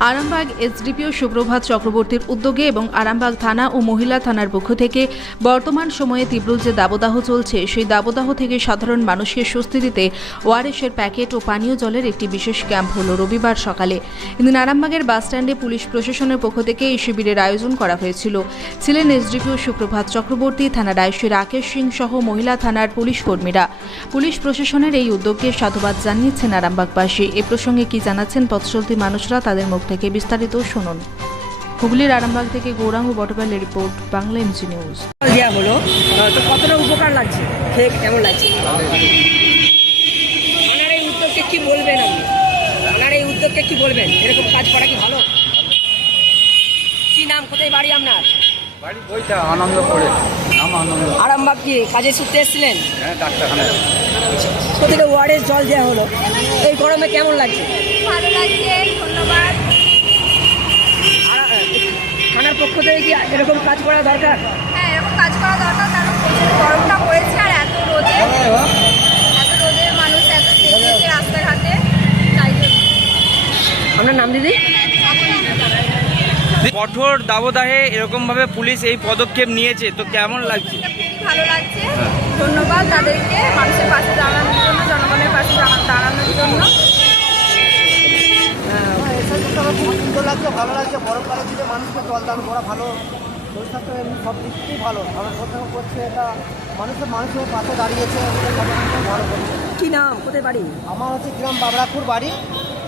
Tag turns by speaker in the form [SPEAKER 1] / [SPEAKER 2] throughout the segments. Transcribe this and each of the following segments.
[SPEAKER 1] Arambagh SDPO সুপ্রভাত চক্রবর্তীর উদ্যোগে এবং আরামবাগ থানা ও মহিলা থানার পক্ষ থেকে বর্তমান সময়ে তীব্র যে দাবদাহ চলছে, সেই দাবদাহ থেকে সাধারণ মানুষকে স্বস্তি দিতে ওয়ারেসের প্যাকেট ও পানীয় জলের একটি বিশেষ ক্যাম্প হলো রবিবার সকালে। এদিন আরামবাগের বাসস্ট্যান্ডে পুলিশ প্রশাসনের পক্ষ থেকে এই শিবিরের আয়োজন করা হয়েছিল। ছিলেন এসডিপিও সুপ্রভাত চক্রবর্তী থানার আইসি রাকেশ সিং সহ মহিলা থানার পুলিশ কর্মীরা। পুলিশ প্রশাসনের এই উদ্যোগকে সাধুবাদ জানিয়েছেন আরামবাগবাসী। এ প্রসঙ্গে কি জানাচ্ছেন পথচলতি মানুষরা, তাদের মুখ থেকে বিস্তারিত শুনুন। হুগলির আরামবাগ থেকে গৌরাঙ্গ বটপালের রিপোর্ট বাংলা এমজি নিউজ
[SPEAKER 2] দেওয়া হলো তো কতটা উপকার লাগছে? খেয়ে কেমন লাগছে? ওনার এই উদ্যোগকে কি বলবেন আপনি? ওনার এই উদ্যোগকে কি বলবেন? এরকম কাজ করা কি ভালো? কি নাম? কোথায় বাড়ি আপনার?
[SPEAKER 3] বাড়ি বইটা আনন্দ করে। নাম আনন্দ।
[SPEAKER 2] আরামবাগ কি? কাজে সূত্রে এসেছিলেন?
[SPEAKER 3] হ্যাঁ ডাক্তারখানায়।
[SPEAKER 2] কোথেকে ওয়ার্ডের জল দেওয়া হলো? এই গরমে কেমন লাগছে?
[SPEAKER 4] ভালো লাগছে ধন্যবাদ
[SPEAKER 2] আর আহ, থানার কি এরকম কাজ করা দরকার?
[SPEAKER 4] হ্যাঁ এরকম কাজ করা দরকার কারণ প্রচুর গরমটা পড়েছে আর এত রোদে। এত রোদে মানুষ এত রাস্তাঘাটে তাই
[SPEAKER 2] আপনার নাম দিদি?
[SPEAKER 5] কঠোর দাবদাহে এরকম ভাবে পুলিশ এই পদক্ষেপ নিয়েছে তো কেমন লাগছে?
[SPEAKER 4] ভালো লাগছে।
[SPEAKER 6] খুব সুন্দর লাগছে ভালো লাগছে গরমকালের দিকে মানুষকে জল দান করা ভালো। শরীর স্বাস্থ্য এমনি সব দিক থেকেই ভালো। আমার কোথাও করছে এটা মানুষের মানুষের পাশে দাঁড়িয়েছে ভালো করছে।
[SPEAKER 2] কি নাম? কোথায় বাড়ি?
[SPEAKER 6] আমার হচ্ছে গ্রাম বাবরাপুর বাড়ি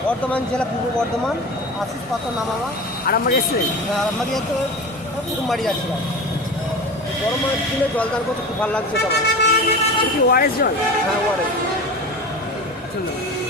[SPEAKER 6] বর্ধমান জেলা পূর্ব বর্ধমান। আশিস পাত্র নাম আমার।
[SPEAKER 2] আরামবাগ এসেছিলেন?
[SPEAKER 6] আর আমাকে তো বাড়ি যাচ্ছিলাম গরমের দিনে জল দান করতে খুব ভালো লাগছে
[SPEAKER 2] এটা কি ওয়ারেস জল?
[SPEAKER 6] হ্যাঁ ওয়ারে
[SPEAKER 2] ধন্যবাদ।